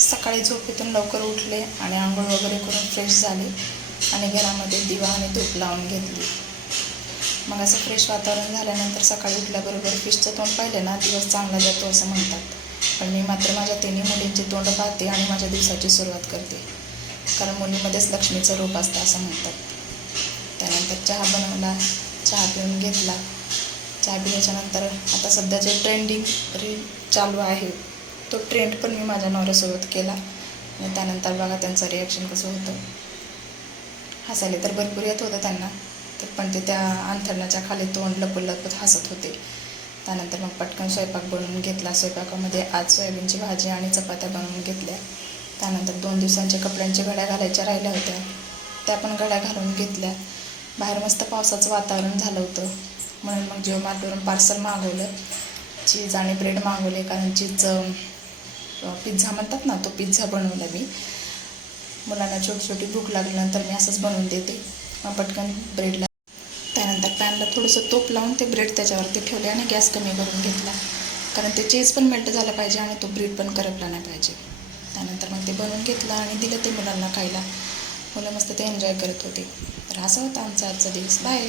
सकाळी झोपेतून लवकर उठले आणि आंघोळ वगैरे करून फ्रेश झाले आणि घरामध्ये दिवा आणि धूप लावून घेतली. मग असं फ्रेश वातावरण झाल्यानंतर सकाळी उठल्याबरोबर फिशचं तोंड पाहिलं ना दिवस चांगला जातो असं म्हणतात. पण मी मात्र माझ्या तिन्ही मुलींची तोंड पाहते आणि माझ्या दिवसाची सुरुवात करते, कारण मुलीमध्येच लक्ष्मीचं रूप असतं असं म्हणतात. त्यानंतर चहा बनवला, चहा पिऊन घेतला. चहा पिल्याच्यानंतर आता सध्याचे ट्रेंडिंग रील चालू आहे तो ट्रेंड पण मी माझ्या नवऱ्यासोबत केला आणि त्यानंतर बघा त्यांचं रिॲक्शन कसं होतं. हसायला तर भरपूर येत होतं त्यांना, तर पण ते त्या अंथरणाच्या खाली तोंड लपत हसत होते. त्यानंतर मग पटकन स्वयंपाक बनवून घेतला. स्वयंपाकामध्ये आज सोयाबीनची भाजी आणि चपात्या बनवून घेतल्या. त्यानंतर 2 दिवसांच्या कपड्यांच्या घड्या घालायच्या राहिल्या होत्या, त्या पण घड्या घालून घेतल्या. बाहेर मस्त पावसाचं वातावरण झालं होतं, म्हणून मग जिओ मार्टवरून पार्सल मागवलं. चीज आणि ब्रेड मागवले, कारण चीजचं पिझ्झा म्हणतात ना, तो पिझ्झा बनवला मी. मुलांना छोटी छोटी भूक लागल्यानंतर मी असंच बनवून देते. मग पटकन ब्रेडला त्यानंतर पॅनला थोडंसं तूप लावून ते ब्रेड त्याच्यावरती ठेवले आणि गॅस कमी करून घेतला, कारण ते चीज पण मेल्ट झालं पाहिजे आणि तो ब्रेड पण करपला नाही पाहिजे. त्यानंतर मग ते बनवून घेतलं आणि दिलं ते मुलांना खायला. मुलं मस्त ते एन्जॉय करत होते. तर असं होतं आमचा आजचा दिवस. बाय.